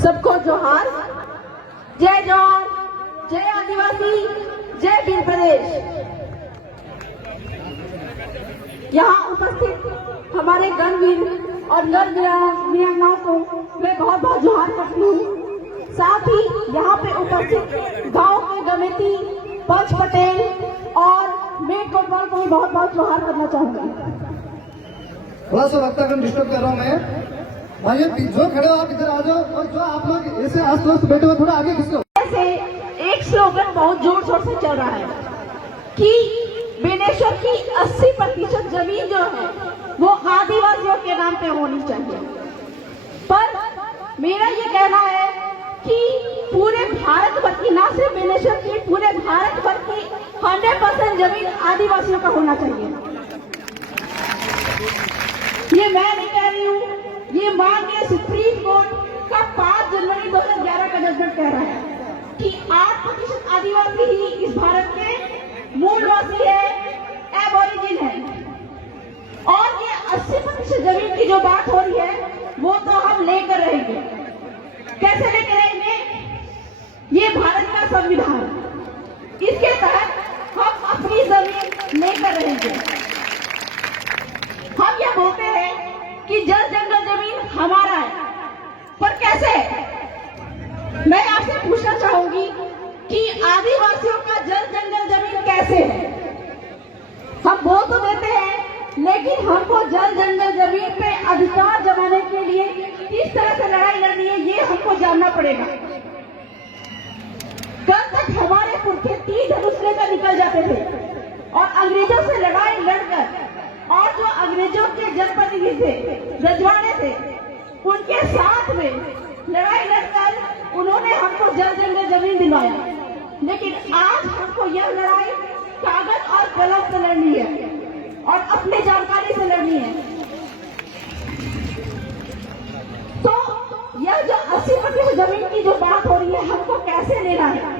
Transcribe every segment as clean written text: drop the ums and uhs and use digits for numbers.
सबको जोहार। जय जवान, जय आदिवासी, जय वीर प्रदेश। यहाँ उपस्थित हमारे गणवीर और वीरांगनाओं को मैं बहुत बहुत जोहार करती हूँ। साथ ही यहाँ पे उपस्थित गांव के गमेती पंच पटेल और मेट कोटवाल को भी बहुत बहुत जोहार करना चाहूंगी। थोड़ा सा वक्तागण डिस्टर्ब कर रहा हूँ मैं। भाई जो खड़े हो आप इधर आ जाओ, और जो आप लोग ऐसे आस पास बैठे हो थोड़ा आगे खिसको। ऐसे एक स्लोगन बहुत जोर शोर से चल रहा है कि बेनेश्वर की 80% जमीन जो है वो आदिवासियों के नाम पे होनी चाहिए। पर मेरा ये कहना है कि पूरे भारत भर की, ना सिर्फ बेनेश्वर की, पूरे भारत भर की 100% जमीन आदिवासियों का होना चाहिए। ये मैं नहीं कह रही हूँ, ये माननीय सुप्रीम कोर्ट का 5 जनवरी 2011 का जजमेंट कह रहा है कि 8% आदिवासी ही इस भारत के मूलवासी है, एबोरिजिन है। और ये 80% जमीन की जो बात हो रही है वो तो हम लेकर रहेंगे। कैसे लेकर रहेंगे? ये भारत का संविधान, इसके तहत हम अपनी जमीन लेकर रहेंगे। हम ये बोलते हैं कि जल जंगल जमीन हमारा है, पर कैसे? मैं आपसे पूछना चाहूंगी कि आदिवासियों का जल जंगल जमीन कैसे है? हम बोल तो देते हैं, लेकिन हमको जल जंगल जमीन पे अधिकार जमाने के लिए किस तरह से लड़ाई लड़नी है ये हमको जानना पड़ेगा। कल तक हमारे पुरखे तीर धनुष लेकर निकल जाते थे और अंग्रेजों से लड़ाई लड़कर, और जो अंग्रेजों के जनप्रतिनिधि थे, रजवाड़े थे, उनके साथ में लड़ाई लड़कर उन्होंने हमको जल जंगल जमीन दिलवाया। लेकिन आज हमको यह लड़ाई कागज और कलम से लड़नी है और अपनी जानकारी से लड़नी है। तो यह जो 80% जमीन की जो बात हो रही है, हमको कैसे लेना है?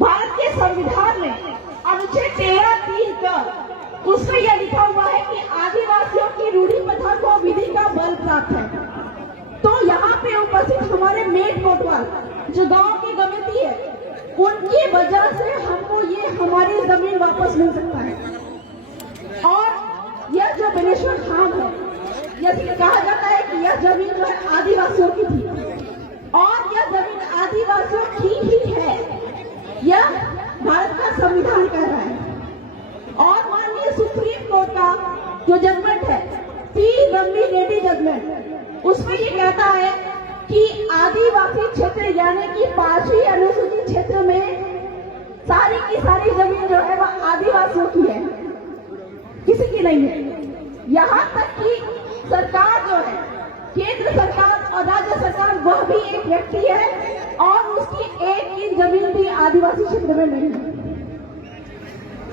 भारत के संविधान में अनुच्छेद 13(3) का उसमें यह लिखा हुआ है कि आदिवासियों की रूढ़ी प्रथा को विधि का बल प्राप्त है। तो यहाँ पे उपस्थित हमारे मेट कोटवाल जो गांव की गमिति है, उनकी वजह से हमको ये हमारी जमीन वापस मिल सकता है। और यह जो बेनेश्वर धाम है, यह कहा जाता है कि यह जमीन जो है आदिवासियों की थी, और यह जमीन आदिवासियों की ही है, यह भारत का संविधान कह रहा है। और माननीय सुप्रीम कोर्ट का जो जजमेंट है, पी रम्मी रेड्डी जजमेंट, उसमें ये कहता है कि आदिवासी क्षेत्र यानी कि 5वीं अनुसूचित क्षेत्र में सारी की सारी जमीन जो है वह आदिवासियों की है, किसी की नहीं है। यहाँ तक कि सरकार जो है, केंद्र सरकार और राज्य सरकार, वह भी एक व्यक्ति है और उसकी एक इंच जमीन भी आदिवासी क्षेत्र में नहीं है।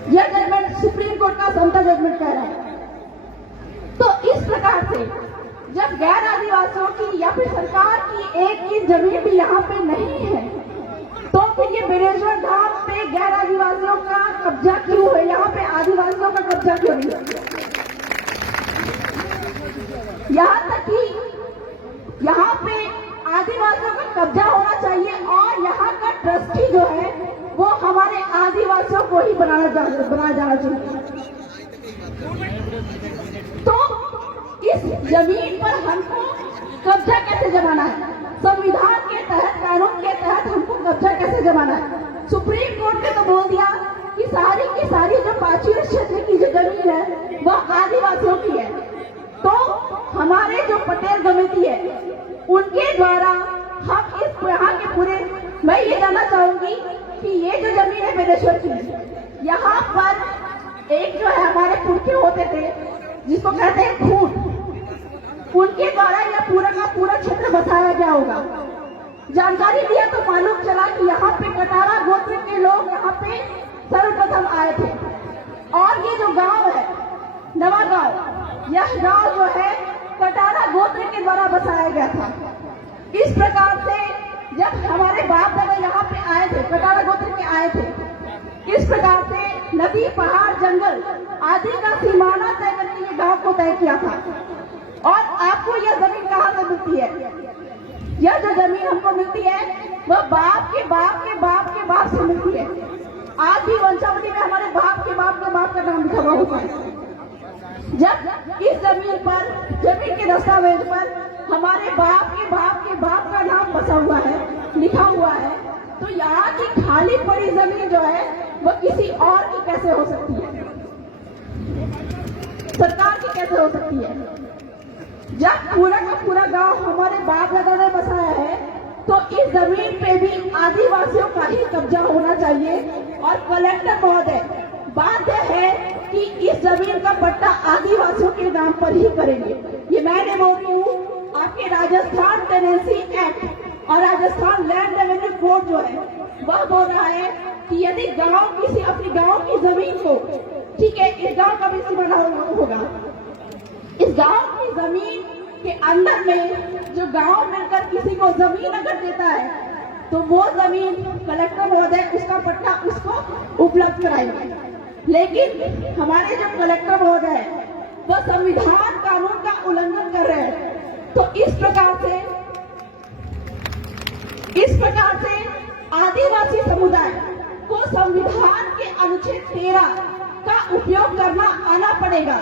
यह जजमेंट सुप्रीम कोर्ट का समता जजमेंट कह रहा है। तो इस प्रकार से जब गैर आदिवासियों की या फिर सरकार की एक की जमीन भी यहाँ पे नहीं है, तो फिर ये बेनेश्वर धाम पे गैर आदिवासियों का कब्जा क्यों है? यहाँ पे आदिवासियों का कब्जा क्यों नहीं है? यहाँ तक कि यहाँ पे आदिवासियों का कब्जा होना चाहिए और यहाँ का ट्रस्टी जो है वो हमारे आदिवासियों को ही बनाया जाना चाहिए। तो इस जमीन पर हमको कब्जा कैसे जमाना है? संविधान के तहत, कानून के तहत हमको कब्जा कैसे जमाना है? सुप्रीम कोर्ट ने तो बोल दिया कि सारी की सारी जो 5वीं क्षेत्र की जो जमीन है वह आदिवासियों की है। तो हमारे जो पटेल गमिति है, उनके द्वारा हम इस यहाँ के पूरे, मैं ये जानना चाहूंगी कि ये जो जमीन है बेनेश्वर की, यहाँ पर एक जो है हमारे पुरखे होते थे जिसको कहते हैं खून, उनके द्वारा यह पूरा का पूरा क्षेत्र बसाया गया होगा। जानकारी दिया तो मालूम चला कि यहाँ पे कटारा गोत्र के लोग यहाँ पे सर्वप्रथम आए थे। और ये जो गांव है नवा गांव, यह गांव जो है कटारा गोत्र के द्वारा बसाया गया था। इस प्रकार से जब हमारे बाप दादा यहाँ पे आए थे, कटारा गोत्र के आए थे, इस प्रकार से नदी, पहाड़, जंगल आदि का सीमाना तय करके ये गांव को तय किया था। और आपको यह जमीन कहाँ से मिलती है? यह जो जमीन हमको मिलती है वह बाप के बाप के बाप के बाप से मिलती है। आज भी वंशावली में हमारे बाप के बाप का नाम लिखा हुआ होता है। जब इस जमीन पर, जमीन के दस्तावेज पर हमारे बाप के बाप का नाम बसा हुआ है, लिखा हुआ है, तो यहाँ की खाली पड़ी जमीन जो है वह किसी और की कैसे हो सकती है, सरकार की कैसे हो सकती है? जब पूरा का पूरा गांव हमारे बाप दादा ने बसाया है तो इस जमीन पे भी आदिवासियों का ही कब्जा होना चाहिए। और कलेक्टर महोदय बाध्य है कि इस जमीन का पट्टा आदिवासियों के नाम पर ही करेंगे। ये मैं नहीं बोल रही हूँ, आपके राजस्थान टेनेंसी एक्ट और राजस्थान लैंड रेवेन्यू कोड जो है वह बोल रहा है कि यदि गांव किसी अपनी गांव की जमीन को, ठीक है, इस गांव का भी सीमा होगा, इस गांव की जमीन के अंदर में जो गांव मिलकर किसी को जमीन अगर देता है तो वो जमीन कलेक्टर महोदय उसका पट्टा उसको उपलब्ध कराएंगे। लेकिन हमारे जो कलेक्टर महोदय है वह संविधान कानून का उल्लंघन कर रहे हैं। तो इस प्रकार से आदिवासी समुदाय को संविधान के अनुच्छेद 13 का उपयोग करना आना पड़ेगा,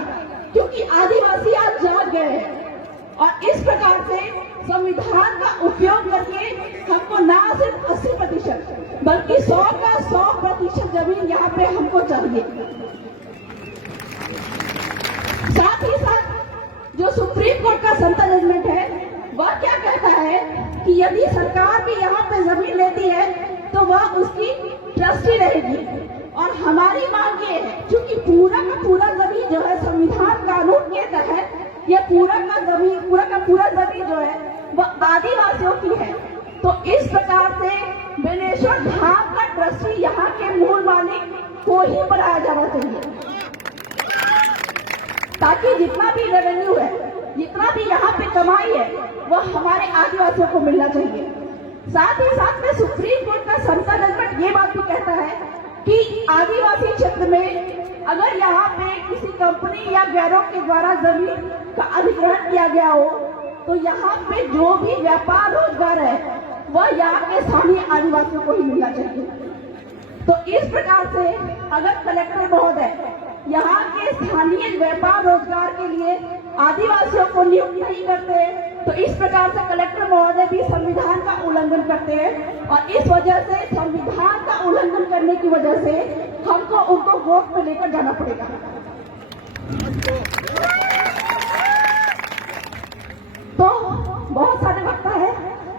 क्योंकि आदिवासी आज जाग गए हैं। और इस प्रकार से संविधान का उपयोग करके हमको न सिर्फ 80% बल्कि 100 का 100% जमीन यहाँ पे हमको चाहिए। साथ ही साथ जो सुप्रीम कोर्ट का संता जजमेंट है वह क्या कहता है कि यदि सरकार भी यहाँ पे जमीन लेती है तो वह उसकी ट्रस्टी रहेगी। और हमारी मांग ये है, क्योंकि पूरा का पूरा जमीन जो है संविधान कानून के तहत ये पूरा का पूरा जमीन जो है वह आदिवासियों की है। तो इस प्रकार से बेनेश्वर धाम का ट्रस्टी यहाँ के मूल मालिक को ही बनाया जाना चाहिए, ताकि जितना भी रेवेन्यू है, जितना भी यहाँ पे कमाई है वह हमारे आदिवासियों को मिलना चाहिए। साथ ही साथ में सुप्रीम कोर्ट का संता जजमेंट ये बात भी कहता है कि आदिवासी क्षेत्र में अगर यहाँ पे किसी कंपनी या गैरों के द्वारा जमीन का अधिग्रहण किया गया हो तो यहाँ पे जो भी व्यापार रोजगार है वह यहाँ के स्थानीय आदिवासियों को ही मिलना चाहिए। तो इस प्रकार से अगर कलेक्टर महोदय यहाँ के स्थानीय व्यापार रोजगार के लिए आदिवासियों को नियुक्त नहीं करते तो इस प्रकार से कलेक्टर महोदय भी संविधान का उल्लंघन करते हैं। और इस वजह से संविधान का उल्लंघन करने की वजह से हमको उनको वोट पे लेकर जाना पड़ेगा। तो बहुत सारे वक्ता है,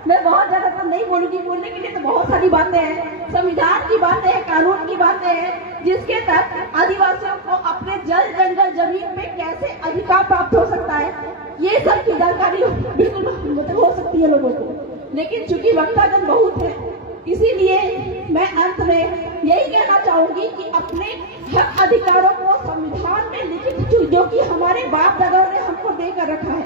मैं बहुत ज्यादा तो नहीं बोलूंगी, बोलने के लिए तो बहुत सारी बातें हैं, संविधान की बातें हैं, कानून की बातें हैं, जिसके तहत आदिवासियों को अपने जल जंगल जमीन पे कैसे अधिकार प्राप्त हो सकता है, ये सब की जानकारी बिल्कुल हो सकती है लोगों को। लेकिन चूंकि वक्तागण बहुत है, इसीलिए मैं अंत में यही कहना चाहूंगी कि अपने अधिकारों को संविधान में लिखित जो कि हमारे बाप दादाओं ने हमको देकर रखा है,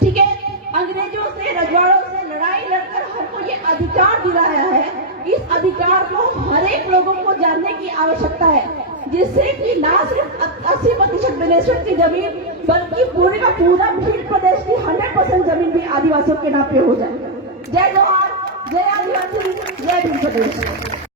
ठीक है, अंग्रेजों से रजवाड़ों से लड़ाई लड़कर हमको ये अधिकार दिलाया है, इस अधिकार को हर एक लोगों को जानने की आवश्यकता है, जिससे कि न सिर्फ 80% बेनेश्वर की जमीन बल्कि पूरे का पूरा भीड़ प्रदेश की 100% जमीन भी आदिवासियों के नाम पे हो जाए। जय जोहार, जय आदिवासी, जय भीड़ प्रदेश।